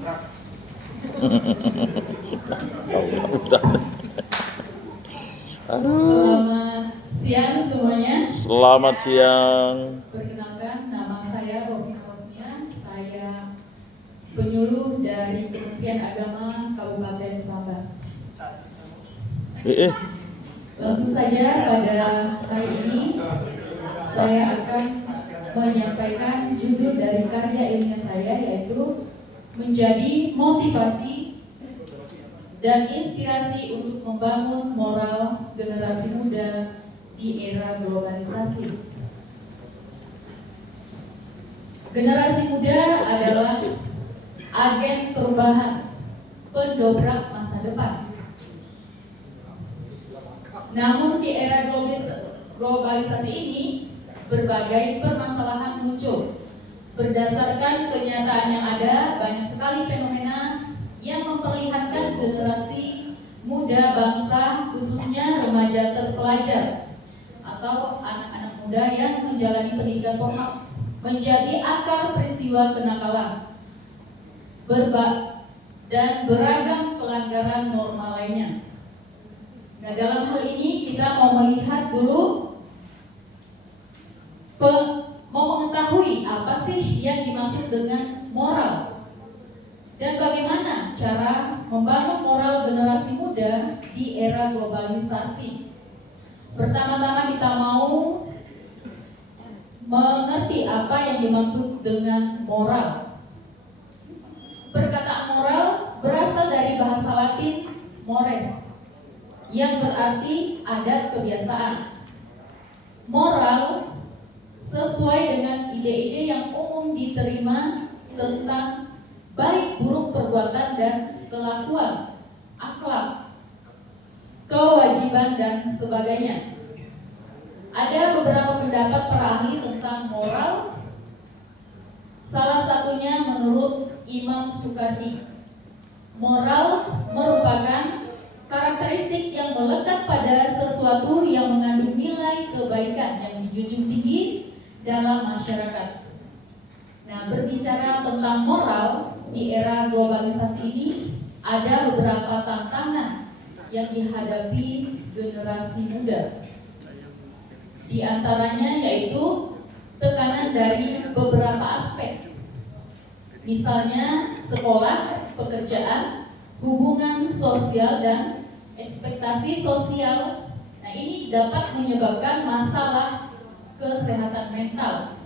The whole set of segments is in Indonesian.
Selamat siang semuanya. Selamat siang. Perkenalkan, nama saya Robi Rosnia. Saya penyuluh dari Kementerian Agama Kabupaten Sambas. Langsung saja pada hari ini saya akan menyampaikan judul dari karya ilmiah saya, yaitu menjadi motivasi dan inspirasi untuk membangun moral generasi muda di era globalisasi. Generasi muda adalah agen perubahan, pendobrak masa depan. Namun di era globalisasi ini, berbagai permasalahan muncul. Berdasarkan kenyataan yang ada, banyak sekali fenomena yang memperlihatkan generasi muda bangsa, khususnya remaja terpelajar atau anak-anak muda yang menjalani pendidikan formal, menjadi akar peristiwa kenakalan dan beragam pelanggaran norma lainnya. Nah, dalam hal ini kita mau melihat dulu, mau mengetahui apa sih yang dimaksud dengan moral dan bagaimana cara membangun moral generasi muda di era globalisasi. Pertama-tama kita mau mengerti apa yang dimaksud dengan moral. Perkataan moral berasal dari bahasa Latin mores, yang berarti adat kebiasaan. Moral sesuai dengan ide-ide yang umum diterima tentang baik buruk perbuatan dan kelakuan, akhlak, kewajiban dan sebagainya. Ada beberapa pendapat para ahli tentang moral. Salah satunya menurut Imam Sukardi, moral merupakan karakteristik yang melekat pada sesuatu yang mengandung nilai kebaikan yang dijunjung tinggi dalam masyarakat. Nah, berbicara tentang moral di era globalisasi ini, ada beberapa tantangan yang dihadapi generasi muda. Di antaranya yaitu tekanan dari beberapa aspek, misalnya sekolah, pekerjaan, hubungan sosial, dan ekspektasi sosial. Nah, ini dapat menyebabkan masalah kesehatan mental.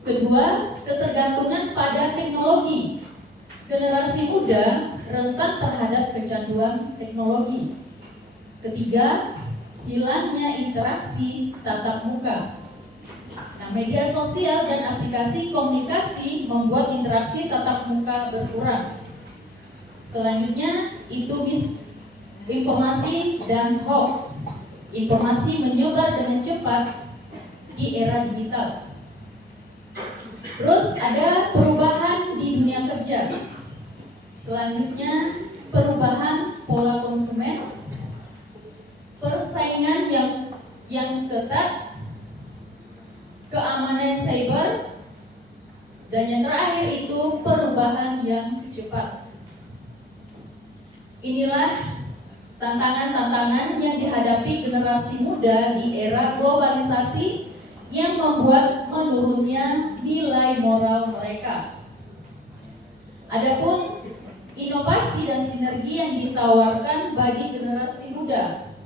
Kedua, ketergantungan pada teknologi. Generasi muda rentan terhadap kecanduan teknologi. Ketiga, hilangnya interaksi tatap muka. Nah, media sosial dan aplikasi komunikasi membuat interaksi tatap muka berkurang. Selanjutnya, itu informasi dan hoax. Informasi menyebar dengan cepat di era digital. Terus ada perubahan di dunia kerja. Selanjutnya, perubahan pola konsumen, persaingan yang ketat, keamanan cyber, dan yang terakhir itu perubahan yang cepat. Inilah tantangan-tantangan yang dihadapi generasi muda di era globalisasi yang membuat menurunnya nilai moral mereka. Adapun inovasi dan sinergi yang ditawarkan bagi generasi muda,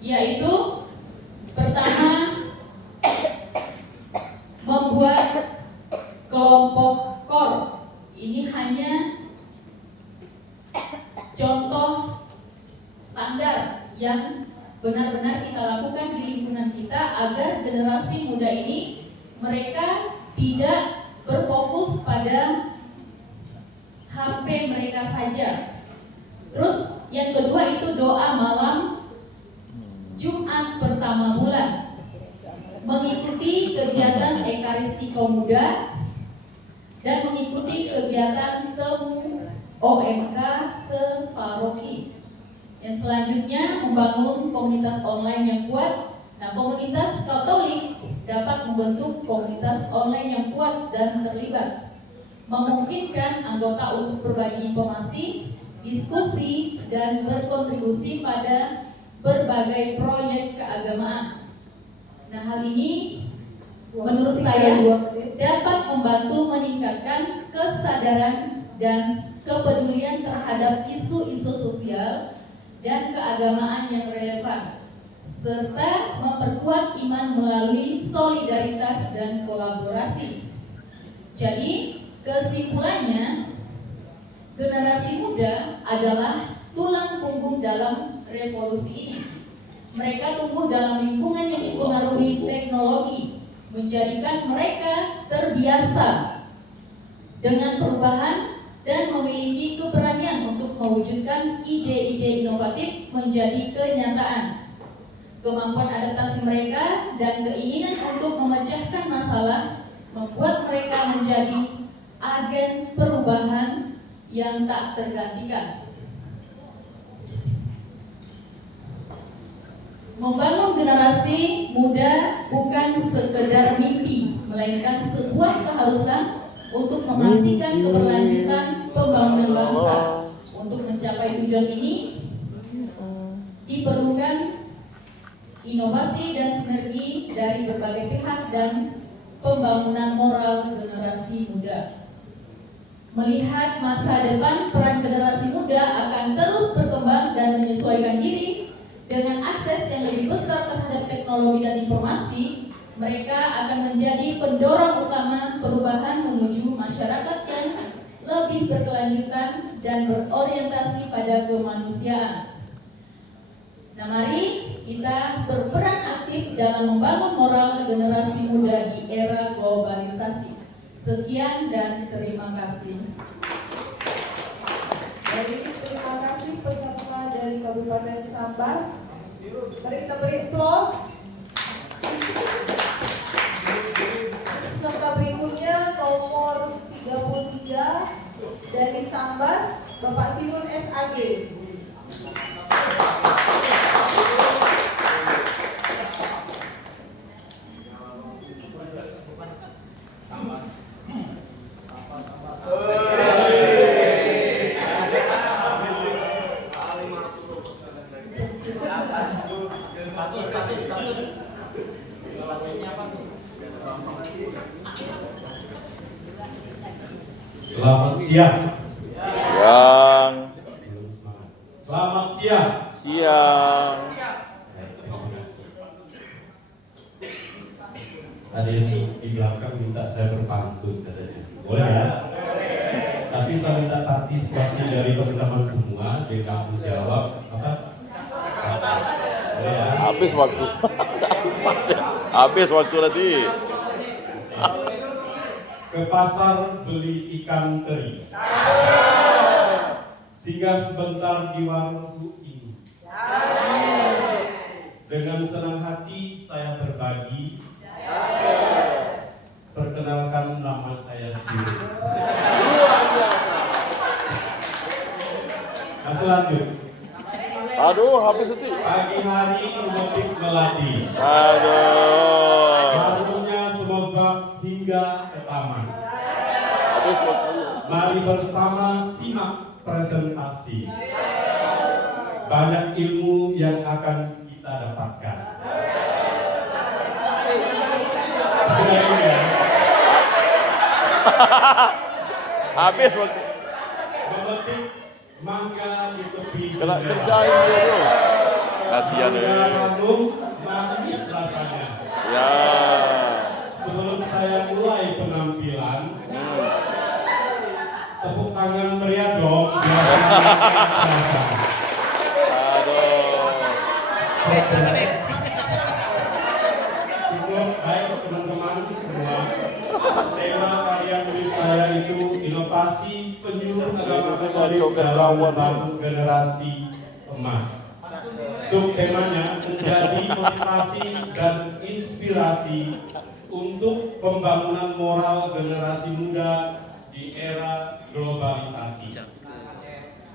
yaitu pertama, membuat kelompok core. Ini hanya contoh standar yang benar-benar kita lakukan di lingkungan kita agar generasi muda ini mereka tidak berfokus pada HP mereka saja. Terus yang kedua itu doa malam Jumat pertama bulan, mengikuti kegiatan Ekaristi Kaum Muda dan mengikuti kegiatan temu OMK separoki. Yang selanjutnya membangun komunitas online yang kuat. Nah, komunitas Katolik dapat membentuk komunitas online yang kuat dan terlibat, memungkinkan anggota untuk berbagi informasi, diskusi, dan berkontribusi pada berbagai proyek keagamaan. Nah, hal ini menurut saya dapat membantu meningkatkan kesadaran dan kepedulian terhadap isu-isu sosial dan keagamaan yang relevan, serta memperkuat iman melalui solidaritas dan kolaborasi. Jadi, kesimpulannya, generasi muda adalah tulang punggung dalam revolusi ini. Mereka tumbuh dalam lingkungan yang dipengaruhi teknologi, menjadikan mereka terbiasa dengan perubahan dan memiliki keberanian untuk mewujudkan ide-ide inovatif menjadi kenyataan. Kemampuan adaptasi mereka dan keinginan untuk memecahkan masalah membuat mereka menjadi agen perubahan yang tak tergantikan. Membangun generasi muda bukan sekedar mimpi, melainkan sebuah keharusan untuk memastikan keberlanjutan pembangunan bangsa. Untuk mencapai tujuan ini, diperlukan inovasi dan sinergi dari berbagai pihak dan pembangunan moral generasi muda. Melihat masa depan, peran generasi muda akan terus berkembang dan menyesuaikan diri dengan akses yang lebih besar terhadap teknologi dan informasi. Mereka akan menjadi pendorong utama perubahan menuju masyarakat yang lebih berkelanjutan dan berorientasi pada kemanusiaan. Nah, mari kita berperan aktif dalam membangun moral generasi muda di era globalisasi. Sekian dan terima kasih. Baik, terima kasih peserta dari Kabupaten Sambas. Mari kita beri aplaus. Peserta berikutnya nomor 33 dari Sambas, Bapak Sinun SAG. Selamat siang. Siang. Selamat siang. Siang. Tadi di belakang minta saya berpantun katanya. Boleh ya? Tapi saya minta partisipasi dari teman-teman semua dengan menjawab apa? Boleh ya? Habis waktu. Habis waktu tadi. Ke pasar beli ikan teri, singgah sebentar di warungku ini. Dengan senang hati saya berbagi. Perkenalkan, nama saya Siri. Masih lanjut. Aduh, habis itu. Pagi hari memetik melati. Aduh. Warungnya semerbak hingga ke taman. Habis waktu. Mari bersama simak presentasi. Banyak ilmu yang akan kita dapatkan. Habis waktu. Memetik mangga di tepi Kena jendela. kerjain dia tuh. Kasihan Mangga ya. ranum manis rasanya. Ya. Sebelum saya mulai penampilan, tepuk tangan meriah dong. Aduh. Cukup baik teman-teman semua. Tema karya tulis saya itu inovasi penyuluh agama Katolik dalam membangun generasi emas. Subtemanya menjadi motivasi dan inspirasi untuk pembangunan moral generasi muda di era globalisasi.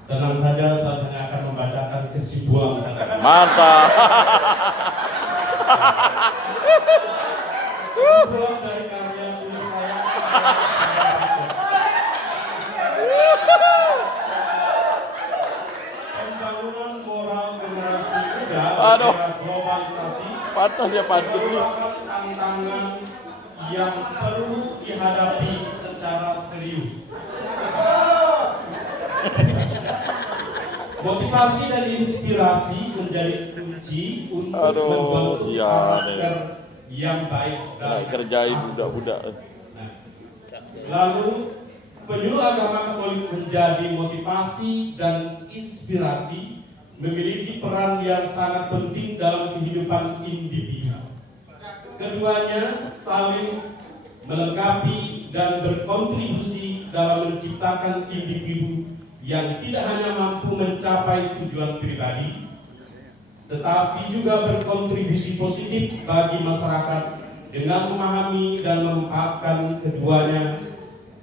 Tenang saja, saya hanya akan membacakan kesimpulan. Mantap. kesimpulan dari karya tulis saya. Pembangunan moral generasi muda di Aduh. era globalisasi Pantas ya pantun nih. merupakan tantangan yang perlu dihadapi secara serius. Motivasi dan inspirasi menjadi kunci untuk membentuk sial karakter yang baik dan Nah, kerjain budak-budak. Nah, lalu penyuluh agama Katolik menjadi motivasi dan inspirasi, memiliki peran yang sangat penting dalam kehidupan individu. Keduanya saling melengkapi dan berkontribusi dalam menciptakan individu yang tidak hanya mampu mencapai tujuan pribadi, tetapi juga berkontribusi positif bagi masyarakat. Dengan memahami dan memanfaatkan keduanya,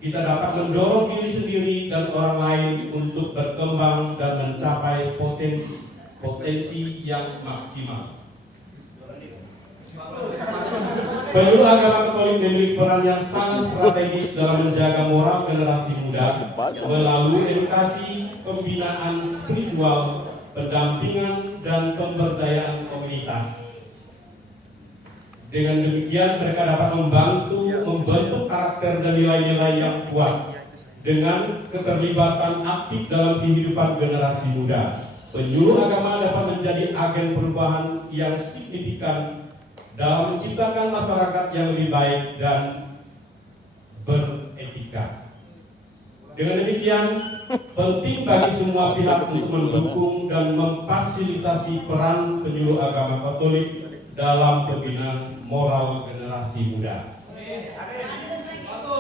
kita dapat mendorong diri sendiri dan orang lain untuk berkembang dan mencapai potensi yang maksimal. Penyuluh agama Katolik memiliki peran yang sangat strategis dalam menjaga moral generasi muda melalui edukasi, pembinaan spiritual, pendampingan, dan pemberdayaan komunitas. Dengan demikian mereka dapat membentuk karakter dan nilai-nilai yang kuat. Dengan keterlibatan aktif dalam kehidupan generasi muda, penyuluh agama dapat menjadi agen perubahan yang signifikan dalam menciptakan masyarakat yang lebih baik dan beretika. Dengan demikian, penting bagi semua pihak untuk mendukung dan memfasilitasi peran penyuluh agama Katolik dalam pembinaan moral generasi muda.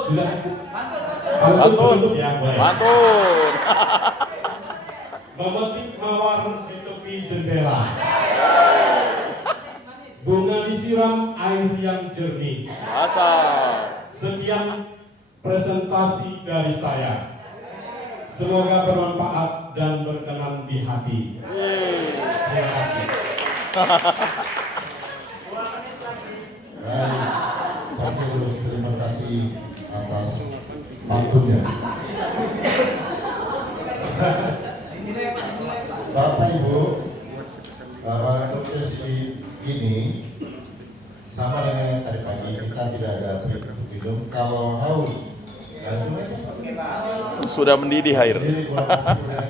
Sudah cukup? Pantun. Ya, boleh. Pantun. Memetik mawar di tepi jendela. Bunga disiram air yang jernih. Mantap. Sekian presentasi dari saya. Semoga bermanfaat dan berkenan di hati. Terima kasih. Baik, Pak Guru, terima kasih atas pantunnya. Bapak Ibu, untuk sesi ini sama dengan yang tadi pagi, kita tidak ada break untuk minum. Kalau haus, ya Sudah mendidih air. sendiri buat hati saya.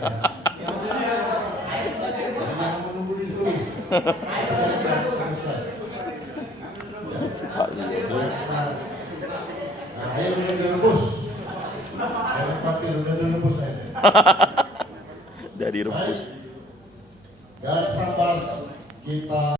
Jangan menunggu di situ. Nah, air udah direbus. Jangan khawatir, udah direbus air. Jadi rebus. Dari Sambas kita